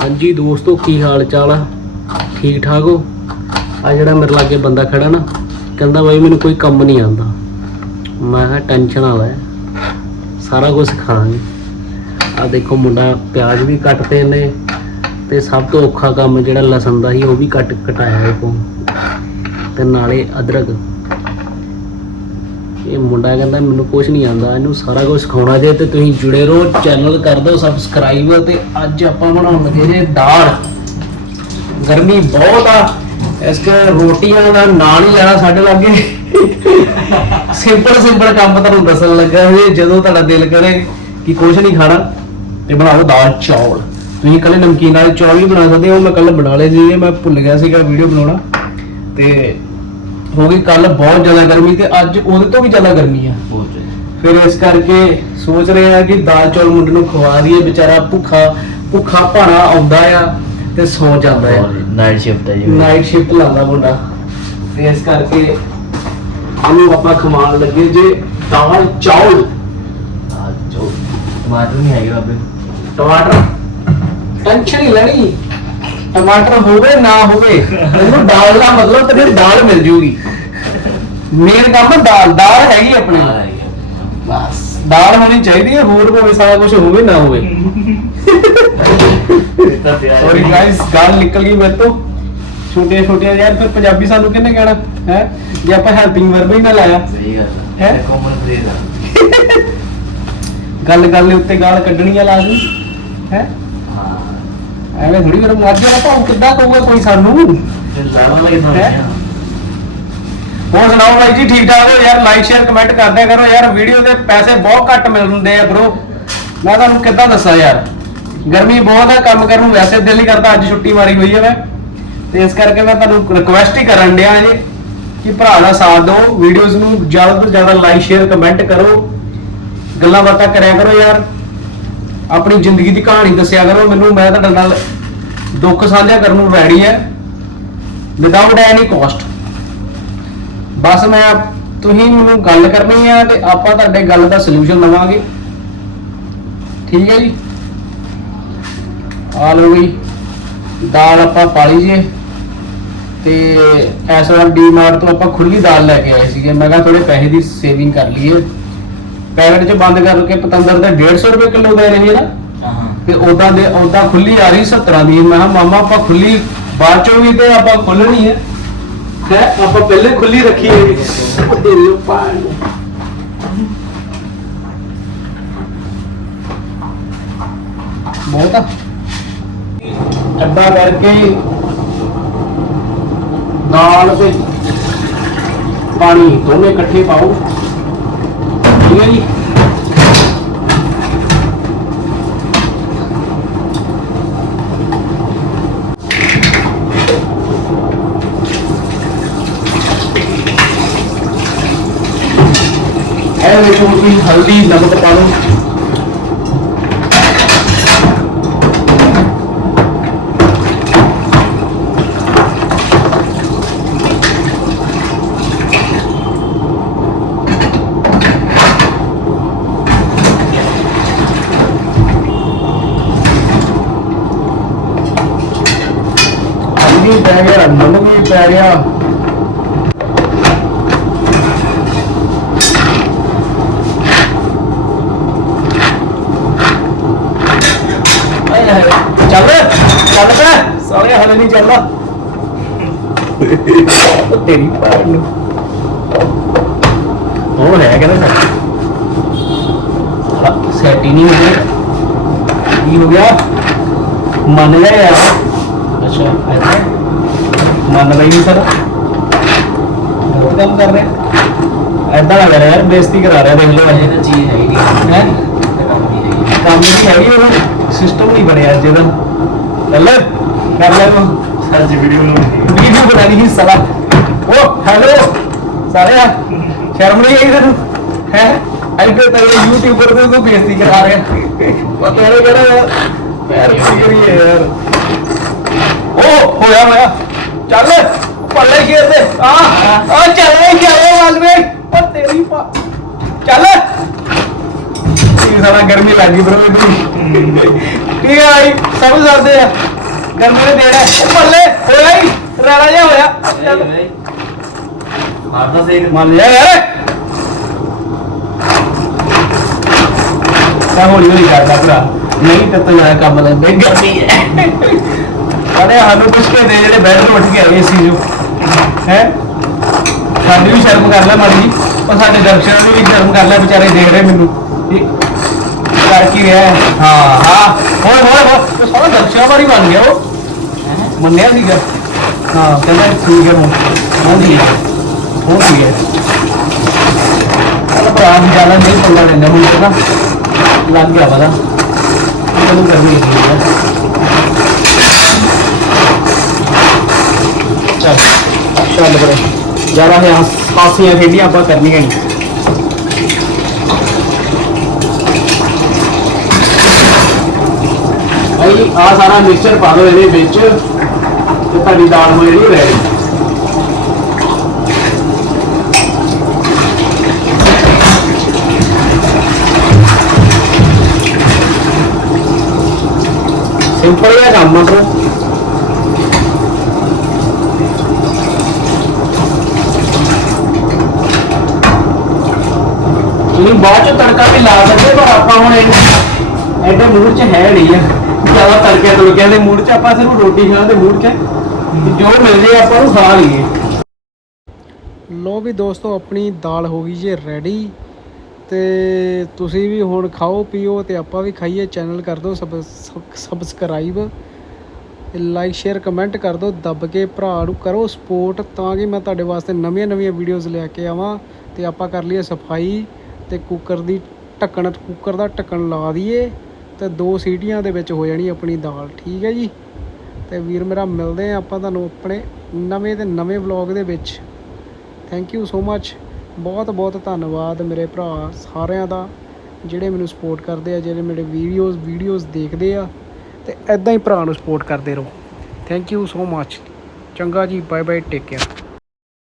ਹਾਂਜੀ ਦੋਸਤੋ, ਕੀ ਹਾਲ ਚਾਲ ਆ? ਠੀਕ ਠਾਕ ਹੋ? ਆ ਜਿਹੜਾ ਮੇਰੇ ਲਾਗੇ ਬੰਦਾ ਖੜਾ ਨਾ, ਕਹਿੰਦਾ ਬਾਈ ਮੈਨੂੰ ਕੋਈ ਕੰਮ ਨਹੀਂ ਆਉਂਦਾ। ਮੈਂ ਕਿਹਾ ਟੈਨਸ਼ਨ ਨਾ ਲੈ, ਸਾਰਾ ਕੁਝ ਸਿਖਾਵਾਂਗੇ ਆ ਦੇਖੋ ਮੁੰਡਾ ਪਿਆਜ਼ ਵੀ ਕੱਟਦੇ ਨੇ ਤੇ ਸਭ ਤੋਂ ਔਖਾ ਕੰਮ ਜਿਹੜਾ ਲਸਣ ਦਾ ਸੀ, ਉਹ ਵੀ ਕੱਟ ਕਟਾਇਆ ਇਹ। ਕੋ ਤੇ ਨਾਲੇ ਅਦਰਕ। ਇਹ ਮੁੰਡਾ ਕਹਿੰਦਾ ਮੈਨੂੰ ਕੁਝ ਨਹੀਂ ਆਉਂਦਾ ਇਹਨੂੰ ਸਾਰਾ ਕੁਝ ਸਿਖਾਉਣਾ ਜੇ ਤੇ ਤੁਸੀਂ ਜੁੜੇ ਰਹੋ ਚੈਨਲ ਕਰ ਦਿਓ ਸਬਸਕ੍ਰਾਈਬ ਤੇ ਅੱਜ ਆਪਾਂ ਬਣਾਉਣ ਲੱਗੇ ਜੇ ਦਾਲ। ਗਰਮੀ ਬਹੁਤ ਆ, ਇਸ ਕਰਕੇ ਰੋਟੀਆਂ ਦਾ ਨਾਂ ਨਹੀਂ ਲੈਣਾ ਸਾਡੇ ਲਾਗੇ। ਸਿੰਪਲ ਸਿੰਪਲ ਕੰਮ ਤੁਹਾਨੂੰ ਦੱਸਣ ਲੱਗਾ ਵੀ ਜਦੋਂ ਤੁਹਾਡਾ ਦਿਲ ਕਰੇ ਕਿ ਕੁਝ ਨਹੀਂ ਖਾਣਾ, ਤੇ ਬਣਾਓ ਦਾਲ ਚੌਲ। ਤੁਸੀਂ ਕੱਲੇ ਨਮਕੀਨ ਵਾਲੇ ਚੌਲ ਵੀ ਬਣਾ ਸਕਦੇ ਹੋ, ਮੈਂ ਕੱਲ ਬਣਾ ਲਏ ਸੀਗੇ ਮੈਂ ਭੁੱਲ ਗਿਆ ਸੀਗਾ ਵੀਡੀਓ ਬਣਾਉਣਾ। ਤੇ ਹੋ ਗਈ ਕੱਲ ਬਹੁਤ ਜ਼ਿਆਦਾ ਗਰਮੀ ਤੇ ਅੱਜ ਉਹਦੇ ਤੋਂ ਵੀ ਜ਼ਿਆਦਾ ਗਰਮੀ ਆ। ਫਿਰ ਇਸ ਕਰਕੇ ਸੋਚ ਰਹੇ ਆ ਕਿ ਦਾਲ ਚੌਲ ਮੁੰਡੇ ਨੂੰ ਖਵਾ ਦਈਏ ਵਿਚਾਰਾ ਭੁੱਖਾ ਭੁੱਖਾ ਭਾਣਾ ਆਉਂਦਾ ਆ ਤੇ ਸੌ ਜਾਂਦਾ ਆ। ਨਾਈਟ ਸ਼ਿਫਟ ਹੈ ਜੀ। ਨਾਈਟ ਸ਼ਿਫਟ ਲਾਉਂਦਾ ਮੁੰਡਾ। ਤੇ ਇਸ ਕਰਕੇ ਇਹਨੂੰ ਆਪਾਂ ਖਵਾਉਣ ਲੱਗੇ ਜੇ ਦਾਲ ਚੌਲ। ਆ ਜੋ ਟਮਾਟਰ ਨਹੀਂ ਹੈਗੇ ਬਾਬੇ। ਟਮਾਟਰ। ਟੈਨਸ਼ਨ ਹੀ ਲੈਣੀ। ਟਮਾਟਰ ਹੋਵੇ ਨਾ ਹੋਵੇ ਇਹਨੂੰ ਦਾਲ ਦਾ ਮਤਲਬ ਤੇ ਦਾਲ ਮਿਲ ਜੂਗੀ। ਮੇਨ ਕੰਮ ਦਾਲ ਦਾਲ ਹੈਗੀ ਆਪਣੇ। ਬਸ ਦਾਲ ਹੋਣੀ ਚਾਹੀਦੀ ਹੈ ਹੋਰ ਭਾਵੇਂ ਸਾਰਾ ਕੁਝ ਹੋਵੇ ਨਾ ਹੋਵੇ। ਸੌਰੀ ਗਾਇਸ ਗਾਲ ਨਿਕਲ ਗਈ ਮੇਰੇ ਤੋਂ। ਛੋਟੀਆਂ ਛੋਟੀਆਂ ਯਾਰ ਫਿਰ ਪੰਜਾਬੀ ਸਾਨੂੰ ਕਿੰਨੇ ਕਹਿਣਾ? ਹੈ? ਜੇ ਆਪਾਂ ਹੈਲਪਿੰਗ ਵਰਬ ਹੀ ਨਾ ਲਾਇਆ। ਸਹੀ ਗੱਲ ਹੈਂ? ਕਾਮਨ ਫਰੇਜ਼ ਗੱਲ ਗੱਲ ਦੇ ਉੱਤੇ ਗਾਲ ਕੱਢਣੀ ਆ ਲਾਜ਼ਮੀ। ਹਾਂ? ਐਵੇਂ ਥੋੜੀ ਕਰ ਮਾਝੇ ਦਾ ਭਾਉ ਕਿੱਦਾਂ ਕਹੂਗਾ ਕੋਈ ਸਾਨੂੰ? ਹੋਰ ਸੁਣਾਓ ਜੀ ਠੀਕ ਠਾਕ ਹੋ ਯਾਰ? ਲਾਈਕ ਸ਼ੇਅਰ ਕਮੈਂਟ ਕਰਦਿਆ ਕਰੋ ਯਾਰ। ਵੀਡੀਓ ਦੇ ਪੈਸੇ ਬਹੁਤ ਘੱਟ ਮਿਲਦੇ ਆ ਬ్రో ਮੈਂ ਤੁਹਾਨੂੰ ਕਿੱਦਾਂ ਦੱਸਾਂ ਯਾਰ? ਗਰਮੀ ਬਹੁਤ ਹੈ ਕੰਮ ਕਰਨ ਨੂੰ ਵੈਸੇ ਦਿਲ ਨਹੀਂ ਕਰਦਾ ਅੱਜ ਛੁੱਟੀ ਮਾਰੀ ਹੋਈ ਹੈ ਮੈਂ। ਤੇ ਇਸ ਕਰਕੇ ਮੈਂ ਤੁਹਾਨੂੰ ਰਿਕੁਐਸਟ ਹੀ ਕਰਨ ਡਿਆ ਜੀ ਕਿ ਭਰਾ ਦਾ ਸਾਥ ਦਿਓ। ਵੀਡੀਓਜ਼ ਨੂੰ ਜ਼ਿਆਦਾ ਤੋਂ ਜ਼ਿਆਦਾ ਲਾਈਕ ਸ਼ੇਅਰ ਕਮੈਂਟ ਕਰੋ। ਗੱਲਾਂ ਬਾਤਾਂ ਕਰਿਆ ਕਰੋ ਯਾਰ। ਆਪਣੀ ਜ਼ਿੰਦਗੀ ਦੀ ਕਹਾਣੀ ਦੱਸਿਆ ਕਰੋ, ਮੈਨੂੰ ਮੈਂ ਤੁਹਾਡੇ ਨਾਲ ਦੁੱਖ ਸਾਂਝਾ ਕਰਨ ਨੂੰ ਰੈਡੀ ਹੈ। ਵਿਦਆਊਟ ਐਨੀ ਕਾਸਟ ਬਸ ਮੈਂ, ਤੁਸੀਂ ਮੈਨੂੰ ਗੱਲ ਕਰਨੀ ਆ ਤੇ ਆਪਾਂ ਤੁਹਾਡੇ ਗੱਲ ਦਾ ਸੋਲੂਸ਼ਨ ਲਵਾਂਗੇ ਠੀਕ ਹੈ ਜੀ? ਆ ਲਓ ਵੀ ਦਾਲ ਆਪਾਂ ਪਾ ਲਈ ਜੀ। ਤੇ ਇਸ ਵਾਰ ਡੀਮਾਰਟ ਤੋਂ ਆਪਾਂ ਖੁੱਲੀ ਦਾਲ ਲੈ ਕੇ ਆਏ ਸੀਗੇ। ਮੈਂ ਕਿਹਾ ਥੋੜੇ ਪੈਸੇ ਦੀ ਸੇਵਿੰਗ ਕਰ ਲਈਏ। ਪੈਕਟ 'ਚ ਬੰਦ ਕਰਕੇ ਪਤੰਦਰ ਦਾ 150 ਰੁਪਏ ਕਿਲੋ ਦੇ ਰਹੇ ਨਾ ਹਾਂ। ਤੇ ਉਦਾਂ ਦੇ ਉਦਾਂ ਖੁੱਲੀ ਆ ਰਹੀ 70 ਦੀ। ਮੈਂ ਕਿਹਾ ਮਾਮਾ ਆਪਾਂ ਖੁੱਲੀ ਬਾਅਦ ਚੋਂ ਵੀ ਤੇ ਆਪਾਂ ਖੋਲਣੀ ਹੈ। ਹੈ ਆਪਾਂ ਪਹਿਲੇ ਖੁੱਲੀ ਰੱਖੀ ਹੈ। ਉਹ ਤੇਰੀ ਪਾਣ ਬਹੁਤ ਆ। ਅੱਡਾ ਕਰਕੇ ਦਾਲ ਤੇ ਪਾਣੀ ਦੋਨੇ ਇਕੱਠੇ ਪਾਓ। ਠੀਕ ਹੈ ਜੀ। ਇਹ ਵੇਖੋ ਤੁਸੀਂ ਹਲਦੀ ਨਮਕ ਪਾ ਲਓ ਹਲਦੀ ਪੈ ਗਿਆ, ਨਮਕ ਵੀ ਪੈ ਗਿਆ। ਆਏ ਚੱਲ ਚੱਲ ਪਿਆ ਸਾਲੇ ਹਲੇ ਨਹੀਂ ਚੱਲਦਾ। ਤੇਰੀ ਭੈਣ ਨੂੰ। ਹੋਰ ਹੈ ਕਹਿੰਦਾ ਸੱਚ ਸੈਟ। ਹੀ ਨਹੀਂ ਹੋ ਗਿਆ ਕੀ ਹੋ ਗਿਆ? ਮੰਨ ਜਾ ਯਾਰ। ਅੱਛਾ ਐਸਾ ਮੰਨ ਲਈ ਨਹੀਂ ਸਰ। ਕੰਮ ਕਰ ਰਿਹਾ? ਐਦਾਂ ਲੱਗ ਰਿਹਾ ਯਾਰ ਬੇਇੱਜ਼ਤੀ ਕਰਾ ਰਿਹਾ ਦੇਖ ਲਓ। ਇਹ ਚੀਜ਼ ਹੈਗੀ। ਹੈ? ਕੰਮ ਨਹੀਂ ਹੈਗੀ। ਕੰਮ ਨਹੀਂ ਹੈਗੀ ਉਹ। ਸਿਸਟਮ ਨਹੀਂ ਬਣਿਆ ਅੱਜ ਇਹਦਾ। ਚੱਲ ਕਰ ਲੈ ਤੂੰ ਸਰ ਜੀ ਵੀਡੀਓ ਨੂੰ ਵੀਡੀਓ ਬਣਾਣੀ ਹੀ ਸਲਾ। ਓ ਹੈਲੋ। ਸਾਰੇ ਆ ਸ਼ਰਮ ਨਹੀਂ ਆਈ ਤੈਨੂੰ? ਹੈ? ਐਡੇ ਤੇਰੇ ਯੂਟਿਊਬਰ ਤੇ ਤੂੰ ਬੇਇੱਜ਼ਤੀ ਕਰਾ ਰਿਹਾ ਪਤਾ ਨਹੀਂ ਕਿਹੜਾ ਯਾਰ ਪੈਰ ਕੀ ਕਰੀਏ ਯਾਰ। ਓ ਹੋਇਆ ਹੋਇਆ। ਚੱਲ ਪੱਲੇ ਖੇਰ ਦੇ ਆ ਆ ਚੱਲ ਜਾਵੇ ਵਾਲ ਵੇ ਓ ਤੇਰੀ ਪਾ ਚੱਲ ਕੀ ਸਾਲਾ ਗਰਮੀ ਲੱਗ ਬ్రో ਇਹਨੂੰ ਠੀਕ ਹੈ ਭਾਈ ਸਭ ਸਕਦੇ ਆ। ਗਰਮੀ ਨੇ ਦੇਣਾ। ਉਹ ਬੱਲੇ ਹੋਇਆ ਹੀ ਰਾੜਾ ਜਿਹਾ ਹੋਇਆ। ਚੱਲ। ਮਾਰਦਾ ਸਹੀ ਮੰਨ ਜਾ ਯਾਰ। ਤਾਂ ਹੌਲੀ ਹੌਲੀ ਕਰਦਾ ਭਰਾ। ਨਹੀਂ ਤੇ ਤਾਂ ਯਾਰ ਕੰਮ ਲੈਂਦੇ ਗਰਮੀ ਹੈ। ਅਰੇ ਸਾਨੂੰ ਪੁੱਛ ਕੇ ਦੇ ਜਿਹੜੇ ਬੈੱਡ ਤੋਂ ਉੱਠ ਕੇ ਆਏ ਸੀ ਜੋ ਹੈ? ਸਾਡੀ ਵੀ ਸ਼ਰਮ ਕਰ ਲੈ ਮਾੜੀ ਉਹ ਸਾਡੇ ਦਰਸ਼ਕਾਂ ਨੂੰ ਵੀ ਸ਼ਰਮ ਕਰ ਲੈ ਵਿਚਾਰੇ ਦੇਖ ਰਹੇ ਮੈਨੂੰ। ਕਰ ਕੀ ਰਿਹਾ ਹੈ? ਹਾਂ। ਹਾਂ। ਹੋਏ ਹੋਏ ਹੋਏ ਉਹ ਸਾਰਾ ਦਰਸ਼ਕਾਂ ਵਾਲੀ ਬਣ ਗਿਆ ਉਹ। ਮੰਨਿਆ ਸੀਗਾ? ਹਾਂ। ਕਹਿੰਦਾ ਠੀਕ ਹੈ ਮੂੰ ਹਾਂ ਜੀ ਹੋ। ਗਿਆ ਚਲ ਭਰਾ ਦੀ ਜਾਣਾ ਨਹੀਂ ਪੰਗਾ ਲੈਂਦਾ ਮੁੰਡੇ ਦਾ ਲੱਗ ਗਿਆ ਪਤਾ। ਕਰਨੀ ਹੈ ਚੱਲ ਚੱਲ ਬਰੇ ਜ਼ਿਆਦਾ ਹੈ ਹਾਸੀਆਂ ਖੇਡੀਆਂ ਆਪਾਂ ਕਰਨੀਆਂ ਨਹੀਂ ਭਾਈ ਆ ਸਾਰਾ ਮਿਕਸਚਰ ਪਾ ਲਓ ਇਹਦੇ ਵਿੱਚ ਤੇ ਤੁਹਾਡੀ ਦਾਲ ਹੋ ਜਿਹੜੀ ਰੈਡੀ ਸਿੰਪਲ ਜਿਹਾ ਕੰਮ ਆ। ਇਹ ਬਾਅਦ ਚ ਤੜਕਾ ਵੀ ਲਾ ਸਕਦੇ, ਪਰ ਆਪਾਂ ਹੁਣ ਇਹਨੂੰ ਮੂਡ ਚ ਹੈ ਨਹੀਂ ਆ। ਜ਼ਿਆਦਾ ਤੜਕੇ ਤੁੜਕਿਆਂ ਦੇ ਮੂਡ ਚ ਆਪਾਂ ਸਿਰਫ ਰੋਟੀ ਖਾਣ ਦੇ ਮੂਡ ਚ ਜੋ ਮਿਲ ਜੇ ਆਪਾਂ ਨੂੰ ਖਾ ਲਈਏ। ਲੋ ਵੀ ਦੋਸਤੋ, ਆਪਣੀ ਦਾਲ ਹੋ ਗਈ ਜੇ ਰੈਡੀ ਤੇ ਤੁਸੀਂ ਵੀ ਹੁਣ ਖਾਓ, ਪੀਓ ਤੇ ਆਪਾਂ ਵੀ ਖਾਈਏ। ਚੈਨਲ ਕਰ ਦਿਓ ਸਬਸਕ੍ਰਾਈਬ ਲਾਈਕ ਸ਼ੇਅਰ ਕਮੈਂਟ ਕਰ ਦਿਓ, ਦੱਬ ਕੇ ਭਰਾ ਨੂੰ ਕਰੋ ਸਪੋਰਟ ਤਾਂ ਕਿ ਮੈਂ ਤੁਹਾਡੇ ਵਾਸਤੇ ਨਵੀਆਂ ਨਵੀਆਂ ਵੀਡੀਓਜ਼ ਲੈ ਕੇ ਆਵਾਂ ਤੇ ਆਪਾਂ ਕਰ ਲਈਏ ਸਫ਼ਾਈ। ਤੇ ਕੁੱਕਰ ਦੀ ਢੱਕਣ ਕੁੱਕਰ ਦਾ ਢੱਕਣ ਲਾ ਦਈਏ ਤੇ ਦੋ ਸੀਟੀਆਂ ਦੇ ਵਿੱਚ ਹੋ ਜਾਣੀ ਆਪਣੀ ਦਾਲ, ਠੀਕ ਹੈ ਜੀ? ਤੇ ਵੀਰ ਮੇਰਾ, ਮਿਲਦੇ ਆ ਆਪਾਂ ਤੁਹਾਨੂੰ ਆਪਣੇ ਨਵੇਂ ਤੇ ਨਵੇਂ ਵਲੌਗ ਦੇ ਵਿੱਚ। ਥੈਂਕ ਯੂ ਸੋ ਮੱਚ ਬਹੁਤ ਬਹੁਤ ਧੰਨਵਾਦ ਮੇਰੇ ਭਰਾ ਸਾਰਿਆਂ ਦਾ, ਜਿਹੜੇ ਮੈਨੂੰ ਸਪੋਰਟ ਕਰਦੇ ਆ, ਜਿਹੜੇ ਮੇਰੇ ਵੀਡੀਓਜ਼ ਵੀਡੀਓਜ਼ ਦੇਖਦੇ ਆ। ਤੇ ਐਦਾਂ ਹੀ ਭਰਾ ਨੂੰ ਸਪੋਰਟ ਕਰਦੇ ਰਹੋ। ਥੈਂਕ ਯੂ ਸੋ ਮੱਚ ਚੰਗਾ ਜੀ ਬਾਏ ਬਾਏ ਟੇਕ ਕੇਅਰ